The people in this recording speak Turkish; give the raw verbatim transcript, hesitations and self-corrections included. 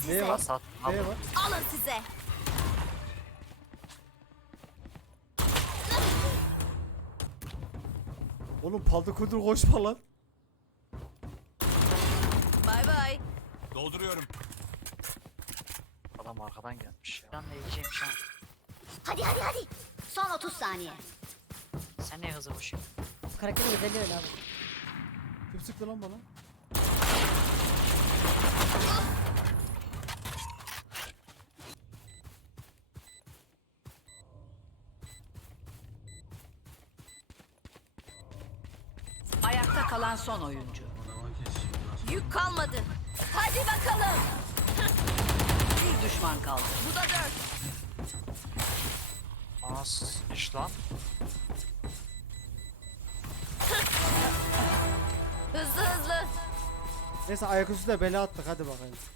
size. Ne var? Sat. Ne var? Alın size. Oğlum paldır küldür koşma lan. Bay bay. Dolduruyorum. Adam arkadan gelmiş ya. Ben de yiyeceğim şu an. Hadi hadi hadi. Son otuz saniye. Sen ne hızlı koşuyorsun? Karakterin özelliği öyle abi. Kim sıktı lan bana? Ayakta kalan son oyuncu. Yük kalmadı. Hadi bakalım. Bir düşman kaldı. Bu da dört. Anasız iş lan. Hızlı hızlı. Neyse ayaküstü de bela attık hadi bakayım.